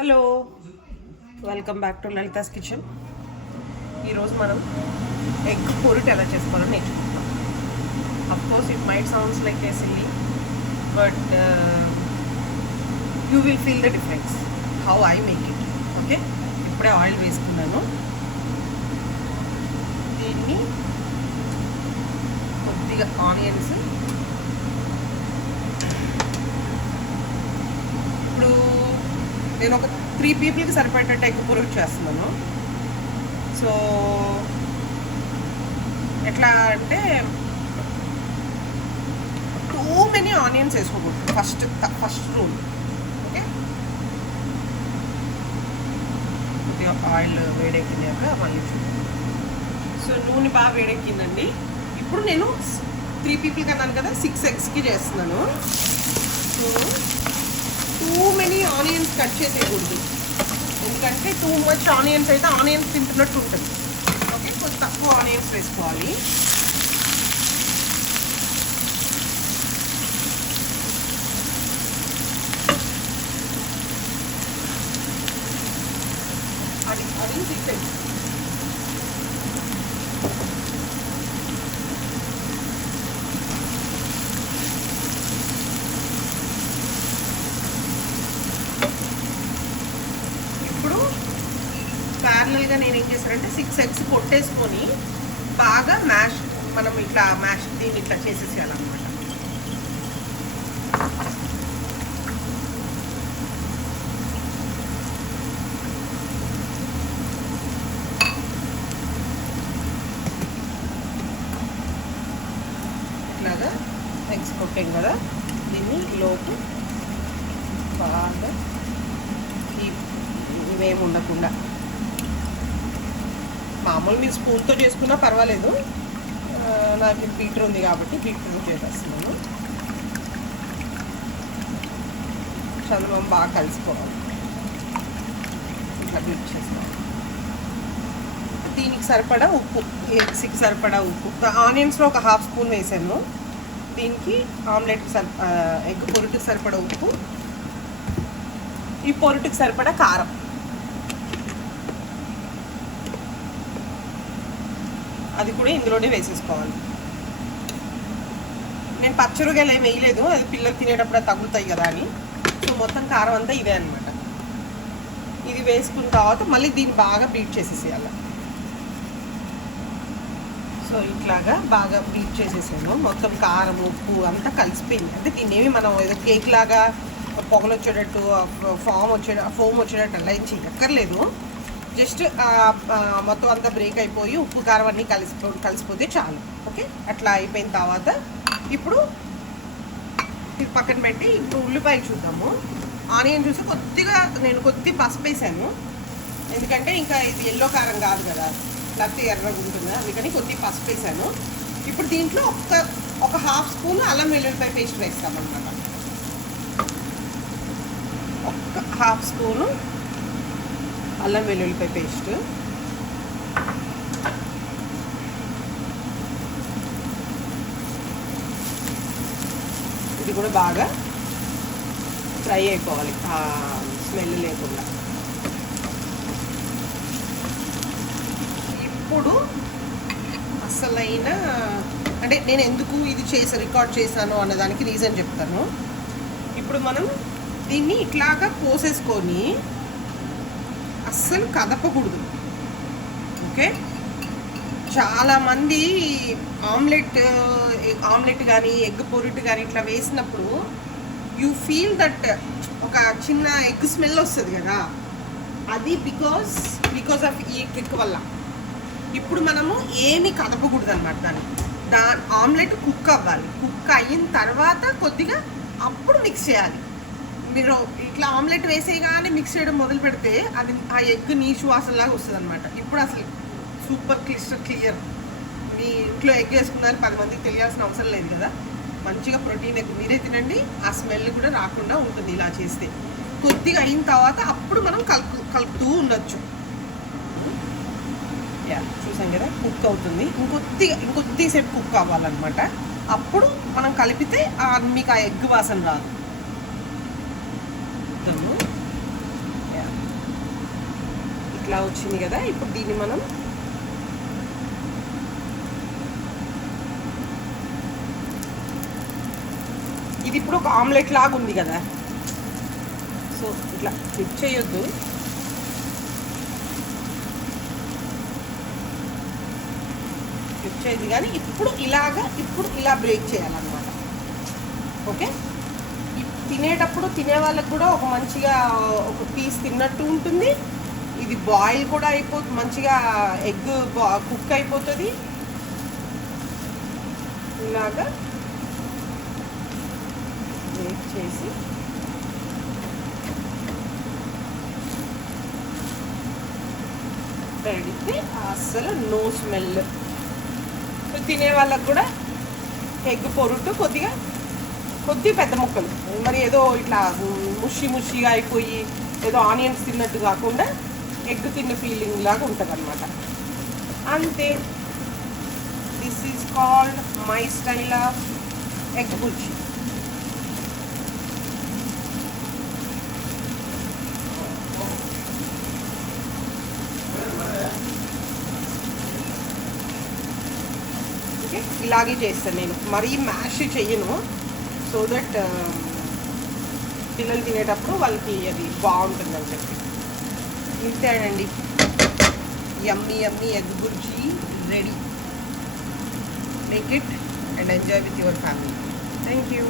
Hello, welcome back to Lalitha's kitchen. ఈరోజు మనం egg porridge ఎలా చేసుకోవాలో నేర్చుకుంటాం. Of course it might sounds like A silly, but you will feel the difference how I make it. Okay, ఇప్పుడే oil వేసుకున్నాను. దీన్ని కొద్దిగా ఆనియన్స్, ఇప్పుడు నేను ఒక 3 పీపుల్కి సరిపడేటట్టు ఎగ్ పొరుగు చేస్తున్నాను. సో ఎట్లా అంటే టూ మెనీ ఆనియన్స్ వేసుకోకూడదు. First rule. ఓకే, కొద్దిగా ఆయిల్ వేడెక్కినాక మళ్ళీ సో నూనె బాగా వేడెక్కిందండి. ఇప్పుడు నేను 3 పీపుల్కి అన్నాను కదా, 6 ఎగ్స్కి చేస్తున్నాను. So too many onions cut చేసేయకూడదు, ఎందుకంటే టూ మచ్ ఆనియన్స్ అయితే ఆనియన్స్ తింటున్నట్టు ఉంటుంది. ఓకే, కొంచెం తక్కువ ఆనియన్స్ వేసుకోవాలి. అది చికెన్. ప్యారలల్గా నేను ఏం చేశానంటే 6 ఎగ్స్ కొట్టేసుకొని బాగా మనం ఇట్లా దీన్ని ఇట్లా చేసేసేయాలన్నమాట. ఇట్లాగా ఎగ్స్ కొట్టాం కదా, దీన్ని లోపు బాగా ఇవేమి ఉండకుండా, మామూలు మీరు స్పూన్తో చేసుకున్నా పర్వాలేదు, నాకు బీటర్ ఉంది కాబట్టి బీటర్ చేసేస్తున్నాను. చందమం బాగా కలిసిపోవాలి, ఇట్లా బీట్ చేసుకోవాలి. దీనికి సరిపడా ఉప్పు, ఎగ్స్కి సరిపడా ఉప్పు. ఆనియన్స్లో ఒక 1/2 స్పూన్ వేసాను. దీనికి ఆమ్లెట్కి ఎగ్ పొరుటుకి సరిపడా ఉప్పు, ఈ పొరుటుకి సరిపడా కారం, అది కూడా ఇందులోనే వేసేసుకోవాలి. నేను పచ్చరుగాయలు ఏమి వేయలేదు, అది పిల్లలు తినేటప్పుడు తగులుతాయి కదా అని. సో మొత్తం కారం అంతా ఇదే అనమాట. ఇది వేసుకున్న తర్వాత మళ్ళీ దీన్ని బాగా బీట్ చేసేసేయాలి. సో ఇట్లాగా బాగా బీట్ చేసేసాను. మొత్తం కారం ఉప్పు అంతా కలిసిపోయింది. అంటే దీన్ని ఏమి మనం ఏదో కేక్ లాగా పొగలు వచ్చేటట్టు ఫోమ్ వచ్చేటట్టు అలా ఏం చేయక్కర్లేదు. జస్ట్ మొత్తం అంతా బ్రేక్ అయిపోయి ఉప్పు కారం అన్నీ కలిసిపోతే చాలు. ఓకే, అట్లా అయిపోయిన తర్వాత ఇప్పుడు ఇది పక్కన పెట్టి ఇప్పుడు ఉల్లిపాయ చూద్దాము. ఆనియన్ చూసి నేను కొద్ది పసుపు వేసాను, ఎందుకంటే ఇంకా ఇది ఎల్లో కారం కాదు కదా, లేకపోతే ఎర్రగా ఉంటుంది, అందుకని కొద్ది పసుపు వేసాను. ఇప్పుడు దీంట్లో ఒక 1/2 స్పూన్ అల్లం వెల్లుల్లిపాయ పేస్ట్ వేస్తామన్నమాట. ఒక 1/2 స్పూను అల్లం వెల్లుల్లిపాయ పేస్ట్, ఇది కూడా బాగా ఫ్రై అయిపోవాలి, స్మెల్ లేకుండా. ఇప్పుడు అసలైన అంటే నేను ఎందుకు ఇది రికార్డ్ చేశాను అన్నదానికి రీజన్ చెప్తాను. ఇప్పుడు మనం దీన్ని ఇట్లాగా పోసేసుకొని అస్సలు కదపకూడదు. ఓకే, చాలామంది ఆమ్లెట్ కానీ ఎగ్ పొరుటు కానీ ఇట్లా వేసినప్పుడు యూ ఫీల్ దట్ ఒక చిన్న ఎగ్ స్మెల్ వస్తుంది కదా, అది బికాస్ ఆఫ్ ఈ ట్రిక్ వల్ల. ఇప్పుడు మనము ఏమీ కదపకూడదు అనమాట. ఆమ్లెట్ కుక్ అవ్వాలి. కుక్ అయిన తర్వాత కొద్దిగా అప్పుడు మిక్స్ చేయాలి. మీరు ఇట్లా ఆమ్లెట్ వేసేయగానే మిక్స్ చేయడం మొదలు పెడితే అది ఆ ఎగ్ నీచు వాసనలాగా వస్తుంది అనమాట. ఇప్పుడు అసలు సూపర్ క్లియర్. మీ ఇంట్లో ఎగ్ వేసుకున్నారని 10 మందికి తెలియాల్సిన అవసరం లేదు కదా. మంచిగా ప్రోటీన్ ఎగ్ మీరే తినండి, ఆ స్మెల్ కూడా రాకుండా ఉంటుంది ఇలా చేస్తే. కొద్దిగా అయిన తర్వాత అప్పుడు మనం కలుపుతూ ఉండొచ్చు. చూసాం కదా, కుక్ అవుతుంది. ఇంకొద్దిసేపు కుక్ అవ్వాలన్నమాట. అప్పుడు మనం కలిపితే మీకు ఆ ఎగ్ వాసన రాదు. ఇట్లా వచ్చింది కదా. ఇప్పుడు దీన్ని మనం ఇది ఇప్పుడు ఒక ఆమ్లెట్ లాగా ఉంది కదా, సో ఇట్లా ఫ్లిప్ చేయొద్దు. ఫ్లిప్ చేయదు కానీ ఇప్పుడు ఇలా బ్రేక్ చేయాలన్నమాట. ఓకే, తినేటప్పుడు తినే వాళ్ళకి కూడా ఒక మంచిగా ఒక పీస్ తిన్నట్టు ఉంటుంది. ఇది బాయిల్ కూడా అయిపోతుంది, మంచిగా ఎగ్ కుక్ అయిపోతుంది. ఇలాగా బ్రేక్ చేసి పెడితే అసలు నో స్మెల్. తినే వాళ్ళకు కూడా ఎగ్ పొరుటు కొద్దిగా పెద్ద ముక్కలు, మరి ఏదో ఇట్లా ముషిగా అయిపోయి ఏదో ఆనియన్స్ తిన్నట్టు కాకుండా ఎగ్ తిన్న ఫీలింగ్ లాగా ఉంటుంది అనమాట. అంతే, this is called my style of egg bhurji. Okay, ఇలాగే చేస్తాను నేను, మరీ మ్యాష్ చెయ్యను, సో దట్ పిల్లలు తినేటప్పుడు వాళ్ళకి అది బాగుంటుందని చెప్పి. ఇంతేనండి, yummy egg bhurji ready. Make it and enjoy with your family. Thank you.